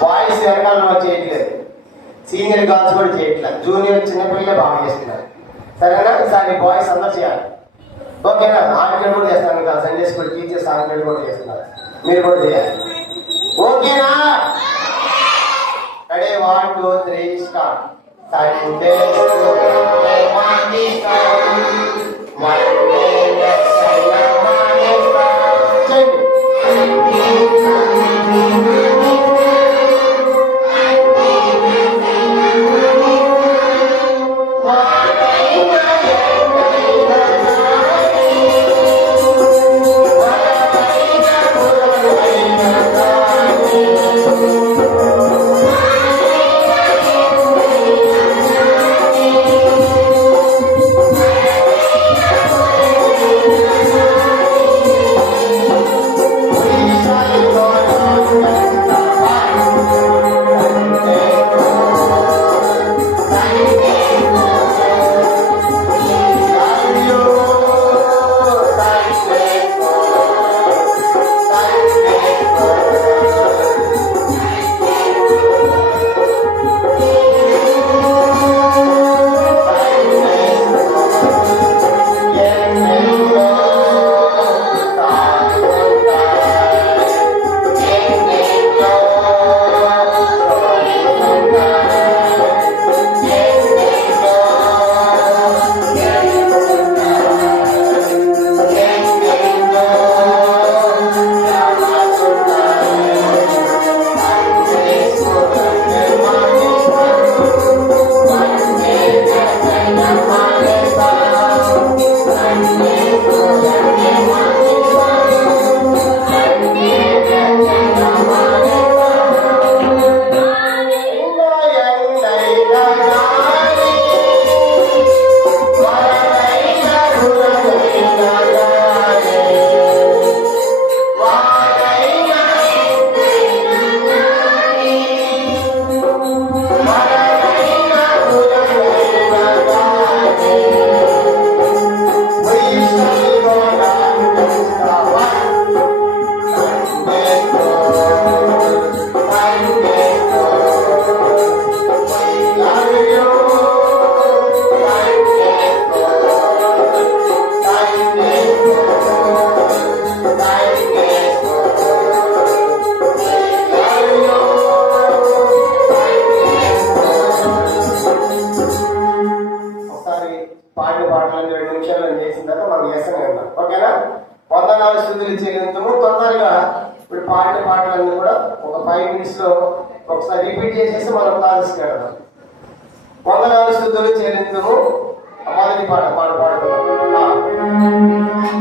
బాయ్స్ వెనకాల చేయట్లేదు, సీనియర్ గర్ల్స్ కూడా చేయట్లేదు, జూనియర్ చిన్నపిల్లలే బాగా చేస్తున్నారు. సరేనా? ఈసారి బాయ్స్ అందరూ చేయాలి. ఓకేనా? ఆంగ్లేయులు కూడా చేస్తాను కదా, సండే స్కూల్ టీచర్స్ ఆంగ్లేయులు కూడా చేస్తున్నారు, మీరు కూడా చేయాలి. ఓకేనా? Ready 1 2 3 start. సండే పాటలు 2 నిమిషాలు చేసిన తర్వాత మనం వ్యసనం వెళ్దాం. ఓకేనా? 104 స్థుతులు చెల్లించము. తొందరగా ఇప్పుడు పాటలన్నీ కూడా ఒక 5 minutes లో ఒకసారి రిపీట్ చేసేసి మనం క్లాసెస్కి వెళ్దాం. 104 స్థుతులు చెల్లించము. మొదటి పాడుతున్నాం.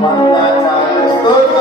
104 స్థుతులు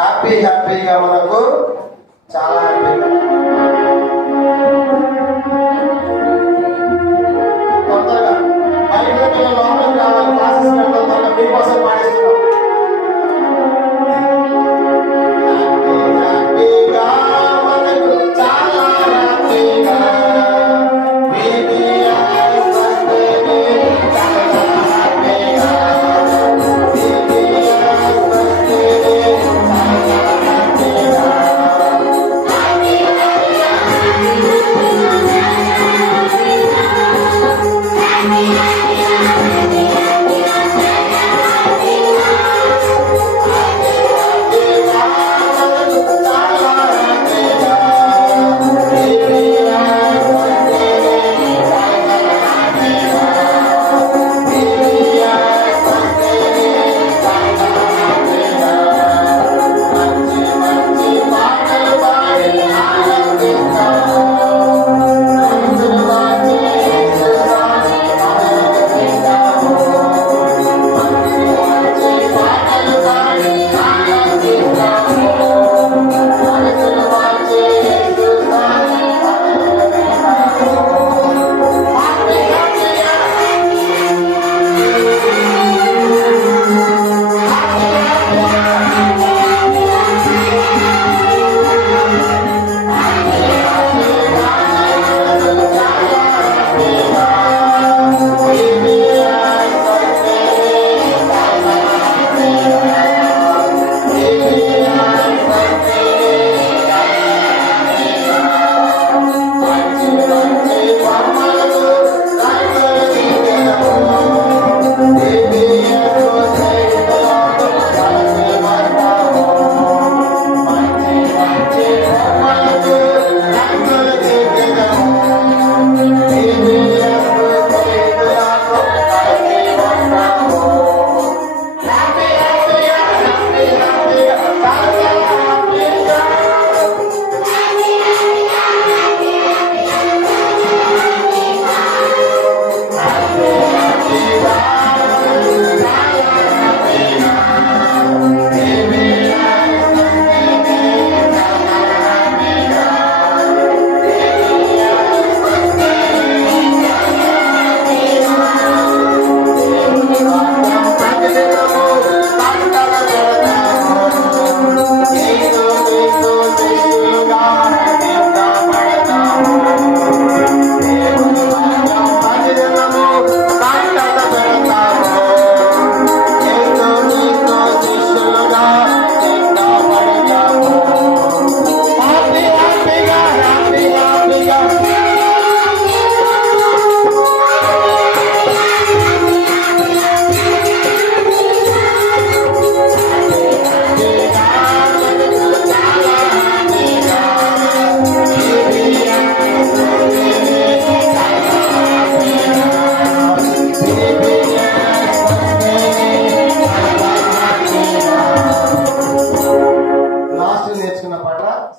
హ్యాపీగా మనకు చాలా హ్యాపీగా. కొత్తగా బయట పిల్లలు లోపలికి రావాలి, క్లాసెస్ పెడతాం, త్వరగా మీకోసం పాడిస్తున్నాం. హ్యాపీగా మనకు చాలా హ్యాపీగా.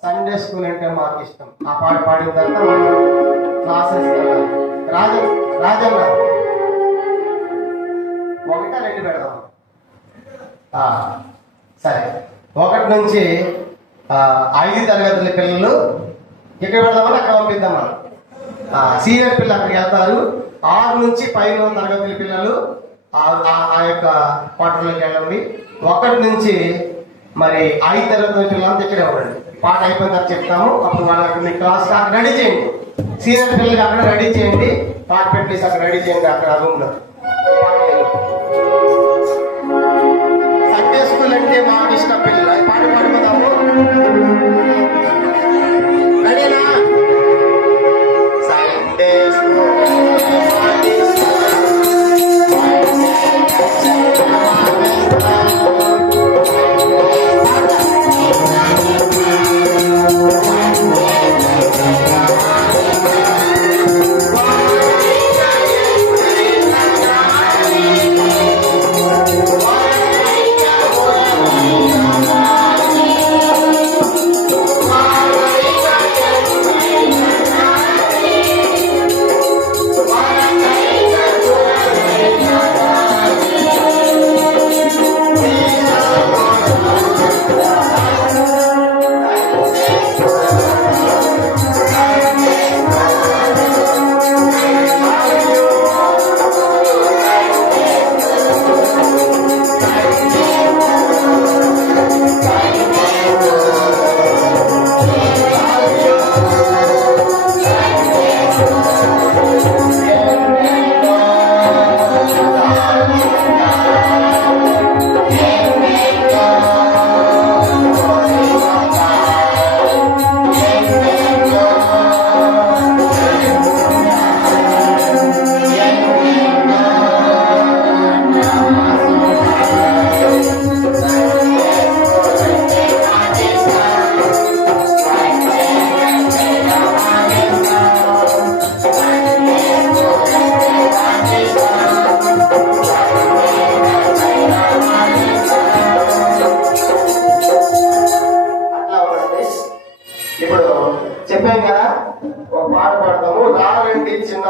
సండే స్కూల్ అంటే మాకు ఇష్టం. ఆ పాట పాడిన తర్వాత మనం క్లాసెస్ రాజన్న ఒకటా రెండు పెడదాం. సరే, 1 నుంచి 5 తరగతుల పిల్లలు ఇక్కడ పెడదామని అక్కడ పంపిద్దామా. సీనియర్ పిల్లలు అక్కడికి వెళ్తారు. 6 నుంచి 10 తరగతుల పిల్లలు ఆ యొక్క క్వార్టర్లోకి వెళ్ళండి. 1 నుంచి మరి 5 తరగతుల పిల్లలంతా ఇక్కడే ఉండండి. పాట అయిపోయిన తర్వాత చెప్తాము. అప్పుడు వాళ్ళకి మీ క్లాస్ అక్కడ రెడీ చేయండి. సీనియర్ పిల్లలకి అక్కడ రెడీ చేయండి. పాట పెట్టేసి అక్కడ రెడీ చేయండి. అక్కడ రూమ్ లో సండే స్కూల్ అంటే మాకు ఇష్టం. పిల్లలు పాట పాడుకుందాము. రెడీనా? సండే స్కూల్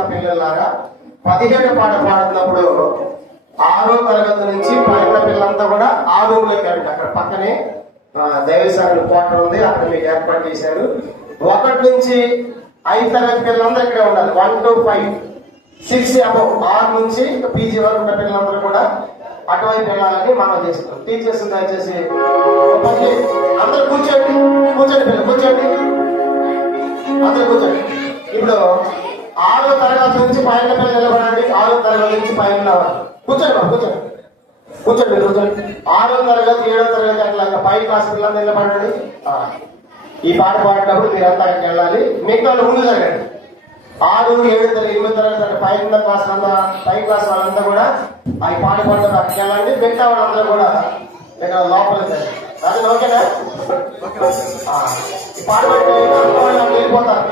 పిల్లలారా 17 పాట పాడుతున్నప్పుడు 6వ తరగతి నుంచి పైన పిల్లలంతా కూడా ఆ రూమ్ లోకి వెళ్ళండి. అక్కడ పక్కనే దైవసాగర్ క్వార్టర్ ఉంది, అక్కడ మీకు ఏర్పాటు చేశారు. 1 నుంచి 5 తరగతి పిల్లలందరూ ఇక్కడే ఉండాలి. 1 to 5, 6 అబౌవ్ 6 నుంచి పీజీ వరకు ఉన్న పిల్లలందరూ కూడా అటువైపు వెళ్ళాలని మనం చేస్తున్నాం. టీచర్స్ దయచేసి అందరూ కూర్చోండి, పిల్లలు కూర్చోండి, అందరూ కూర్చోండి. ఇప్పుడు 6వ తరగతి నుంచి పైన పిల్లలు నిలబడండి. 6వ తరగతి నుంచి పైన కూర్చోండి బాబు, కూర్చోండి. 6వ తరగతి 7వ తరగతి అట్లా పై క్లాస్ పిల్లలు నిలబడండి. ఈ పాట పాడేటప్పుడు మీరంతా అక్కడికి వెళ్ళాలి. మిగతా వాళ్ళు ముందు జరగండి. 6, 7 తరగతి 8వ తరగతి అంటే పై క్లాస్ పై క్లాస్ వాళ్ళంతా కూడా ఈ పాట పాడేటప్పుడు అక్కడికి వెళ్ళండి. మిగతా వాళ్ళందరూ కూడా ఇక్కడ లోపలికి అది ఓకేనా? ఈ పాట పాడితే వెళ్ళిపోతారు.